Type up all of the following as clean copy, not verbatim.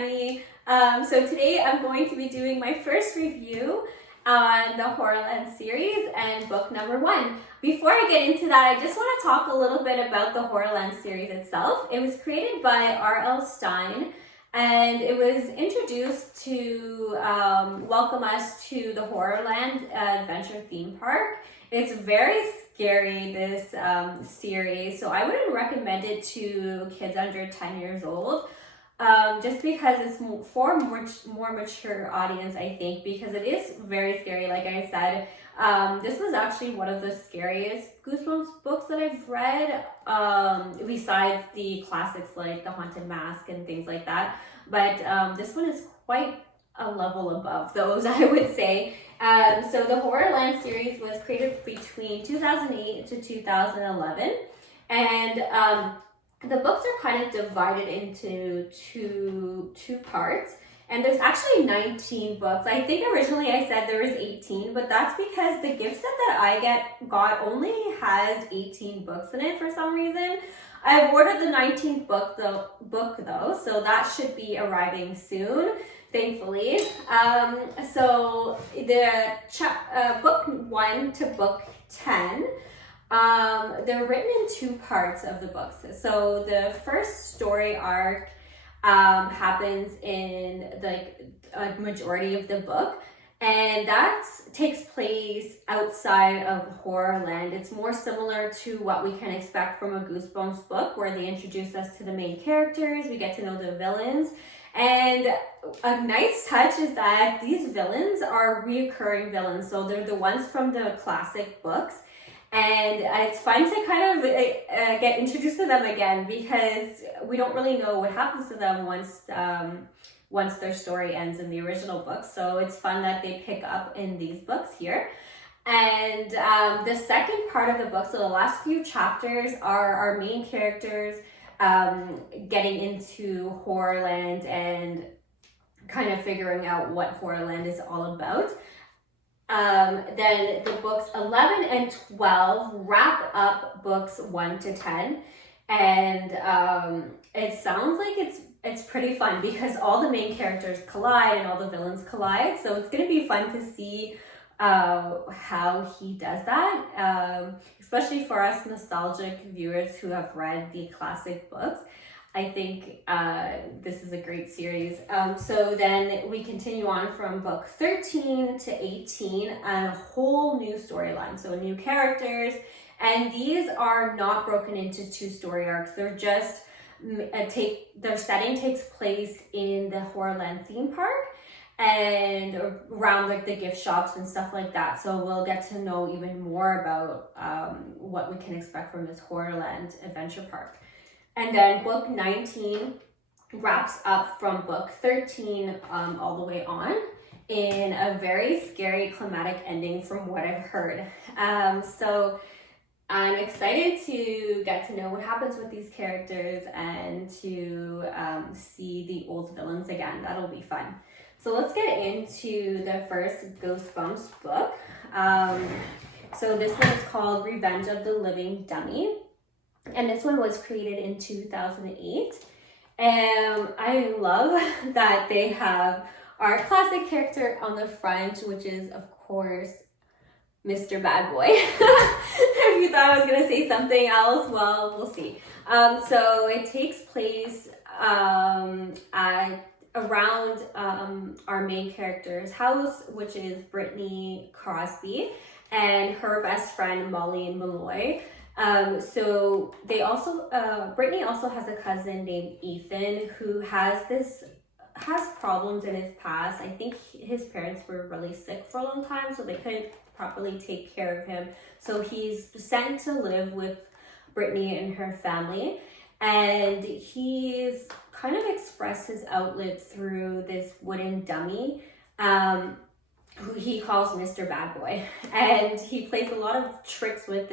Tammy. So today I'm going to be doing my first review on the Horrorland series and book number 1. Before I get into that, I just want to talk a little bit about the Horrorland series itself. It was created by R.L. Stine, and it was introduced to welcome us to the Horrorland Adventure theme park. It's very scary, this series, so I wouldn't recommend it to kids under 10 years old. Just because it's for a more mature audience, I think, because it is very scary. Like I said, this was actually one of the scariest Goosebumps books that I've read, besides the classics like The Haunted Mask and things like that. But this one is quite a level above those, I would say. So the Horrorland series was created between 2008 to 2011, and the books are kind of divided into two parts, and there's actually 19 books. I think originally I said there was 18, but that's because the gift set that I got only has 18 books in it for some reason. I've ordered the 19th book though, so that should be arriving soon, thankfully. So the book 1 to book 10, they're written in 2 parts of the books. So the first story arc happens in a majority of the book, and that takes place outside of Horrorland. It's more similar to what we can expect from a Goosebumps book, where they introduce us to the main characters, we get to know the villains. And a nice touch is that these villains are reoccurring villains, so they're the ones from the classic books. And it's fun to kind of get introduced to them again, because we don't really know what happens to them once their story ends in the original book. So it's fun that they pick up in these books here. And the second part of the book, so the last few chapters, are our main characters getting into Horrorland and kind of figuring out what Horrorland is all about. Then the books 11 and 12 wrap up books 1 to 10, and it sounds like it's pretty fun because all the main characters collide and all the villains collide, so it's going to be fun to see how he does that, especially for us nostalgic viewers who have read the classic books. I think this is a great series. So then we continue on from book 13 to 18, and a whole new storyline. So new characters, and these are not broken into 2 story arcs. They're just their setting takes place in the Horrorland theme park and around like the gift shops and stuff like that. So we'll get to know even more about what we can expect from this Horrorland adventure park. And then book 19 wraps up from book 13 all the way on in a very scary climatic ending from what I've heard. So I'm excited to get to know what happens with these characters and to see the old villains again. That'll be fun. So let's get into the first Goosebumps book. So this one is called Revenge of the Living Dummy. And this one was created in 2008. And I love that they have our classic character on the front, which is, of course, Mr. Bad Boy. If you thought I was going to say something else, well, we'll see. So it takes place around our main character's house, which is Brittany Crosby, and her best friend, Molly Malloy. So they also, Brittany also has a cousin named Ethan who has problems in his past. I think his parents were really sick for a long time, so they couldn't properly take care of him. So he's sent to live with Brittany and her family, and he's kind of expressed his outlet through this wooden dummy, who he calls Mr. Bad Boy. And he plays a lot of tricks with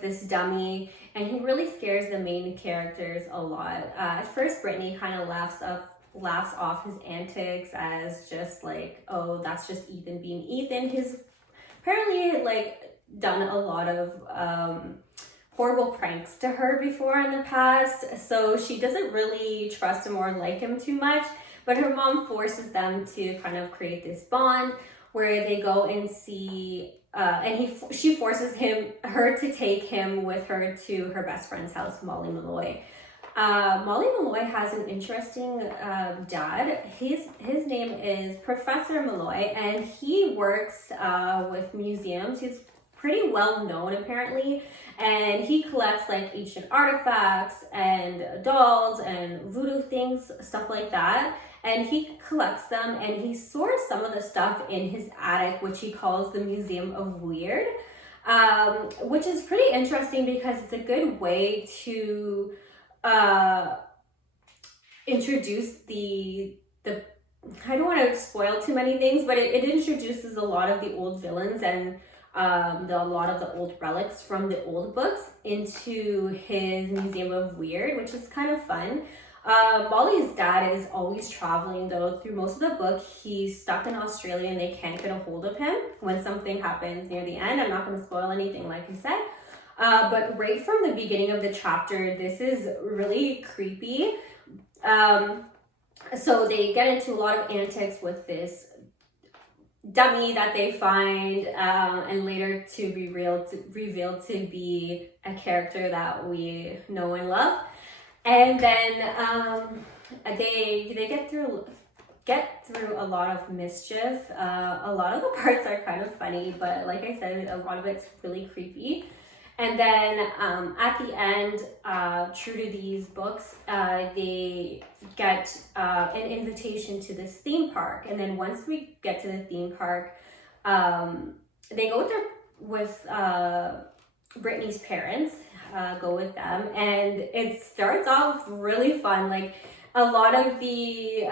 this dummy, and he really scares the main characters a lot. At first, Brittany kind of laughs off his antics as just like, oh, that's just Ethan being Ethan. He's apparently like done a lot of horrible pranks to her before in the past, so she doesn't really trust him or like him too much, but her mom forces them to kind of create this bond where they go and see she forces her to take him with her to her best friend's house, Molly Malloy. Molly Malloy has an interesting dad. His name is Professor Malloy, and he works with museums. He's pretty well known apparently, and he collects like ancient artifacts and dolls and voodoo things, stuff like that. And he collects them, and he stores some of the stuff in his attic, which he calls the Museum of Weird, which is pretty interesting because it's a good way to introduce the I don't want to spoil too many things, but it introduces a lot of the old villains and a lot of the old relics from the old books into his Museum of Weird, which is kind of fun. Molly's dad is always traveling though. Through most of the book, he's stuck in Australia and they can't get a hold of him when something happens near the end. I'm not going to spoil anything like I said. But right from the beginning of the chapter, this is really creepy. So they get into a lot of antics with this dummy that they find, and later to be revealed to be a character that we know and love. And then they get through a lot of mischief. A lot of the parts are kind of funny, but like I said, a lot of it's really creepy. And then at the end, true to these books, they get an invitation to this theme park. And then once we get to the theme park, they go there with Brittany's parents, go with them. And it starts off really fun. Like a lot of the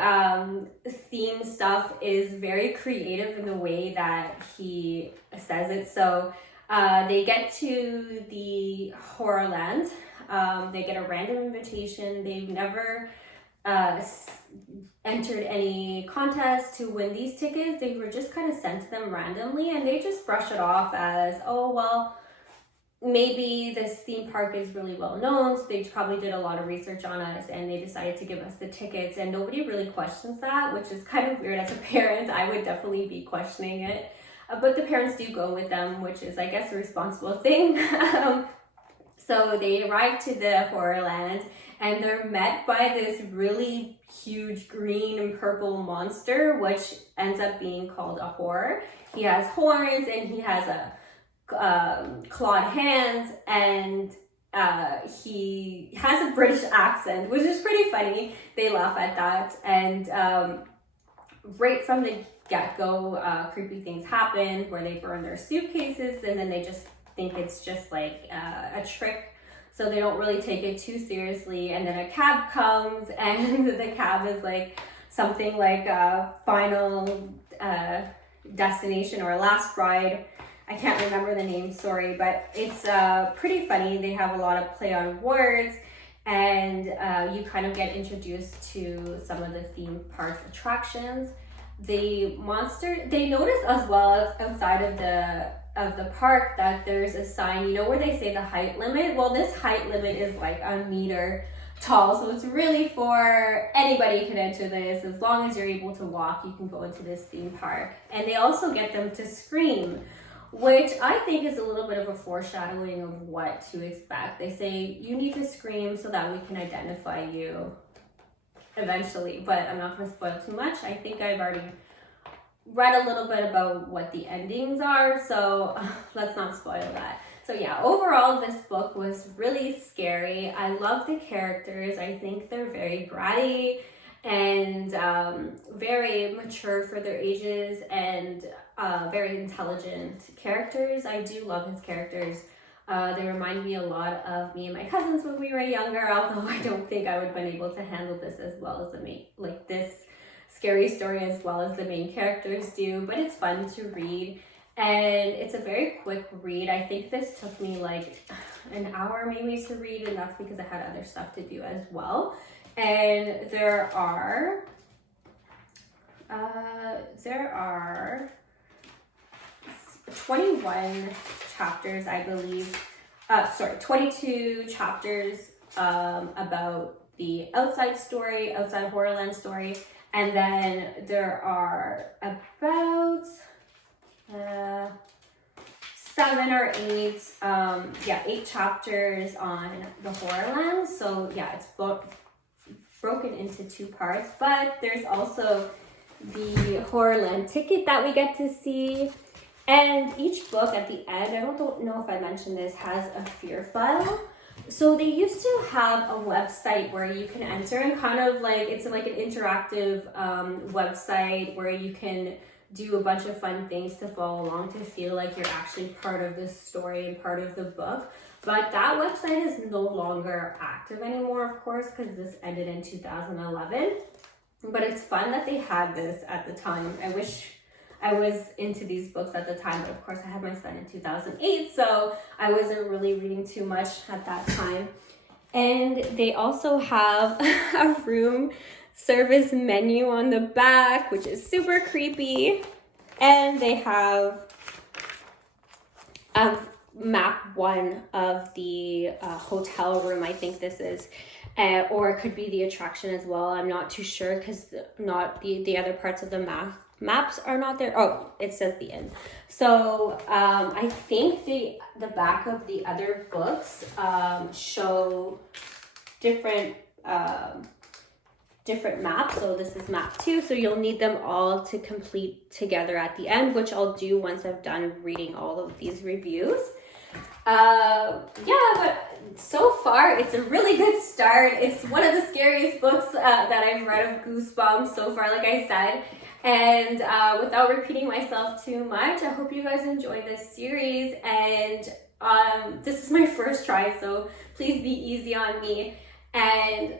theme stuff is very creative in the way that he says it. So they get to the Horrorland. They get a random invitation. They've never entered any contest to win these tickets. They were just kind of sent to them randomly, and they just brush it off as, oh, well, maybe this theme park is really well known, so they probably did a lot of research on us and they decided to give us the tickets, and nobody really questions that, which is kind of weird. As a parent, I would definitely be questioning it. But the parents do go with them, which is, I guess, a responsible thing. So they arrive to the Horrorland, and they're met by this really huge green and purple monster, which ends up being called a horror. He has horns, and he has clawed hands, and he has a British accent, which is pretty funny. They laugh at that, and right from the get-go, creepy things happen where they burn their suitcases, and then they just think it's just like a trick, so they don't really take it too seriously. And then a cab comes, and the cab is like something like Final Destination or Last Ride. I can't remember the name, sorry, but it's pretty funny. They have a lot of play on words, and you kind of get introduced to some of the theme park attractions. The monster, they notice as well outside of the park that there's a sign, you know, where they say the height limit. Well, this height limit is like a meter tall, so it's really for anybody can enter this. As long as you're able to walk, you can go into this theme park. And they also get them to scream, which I think is a little bit of a foreshadowing of what to expect. They say you need to scream so that we can identify you eventually, but I'm not going to spoil too much. I think I've already read a little bit about what the endings are, so let's not spoil that. So yeah, overall this book was really scary. I love the characters. I think they're very bratty and very mature for their ages, and very intelligent characters. I do love his characters. They remind me a lot of me and my cousins when we were younger, although I don't think I would have been able to handle this as well as this scary story as well as the main characters do, but it's fun to read, and it's a very quick read. I think this took me like an hour maybe to read, and that's because I had other stuff to do as well. And there are 21 chapters, I believe. 22 chapters about the outside story, outside Horrorland story, and then there are about 7 or 8, 8 chapters on the Horrorland. So yeah, it's broken into 2 parts, but there's also the Horrorland ticket that we get to see. And each book at the end, I don't know if I mentioned this, has a fear file. So they used to have a website where you can enter, and kind of like, it's like an interactive website where you can do a bunch of fun things to follow along, to feel like you're actually part of the story and part of the book. But that website is no longer active anymore, of course, because this ended in 2011. But it's fun that they had this at the time. I wish I was into these books at the time, but of course I had my son in 2008, so I wasn't really reading too much at that time. And they also have a room service menu on the back, which is super creepy. And they have map 1 of the hotel room, I think this is. Or it could be the attraction as well. I'm not too sure, because not the other parts of the maps are not there. Oh, it says the inn. So I think the back of the other books show different maps. So this is map 2, so you'll need them all to complete together at the end, which I'll do once I've done reading all of these reviews. But so far it's a really good start. It's one of the scariest books that I've read of Goosebumps so far, like I said. And without repeating myself too much, I hope you guys enjoy this series. And this is my first try, so please be easy on me. And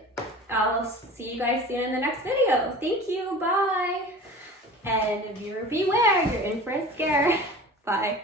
I'll see you guys soon in the next video. Thank you, bye. And viewer beware, you're in for a scare. Bye.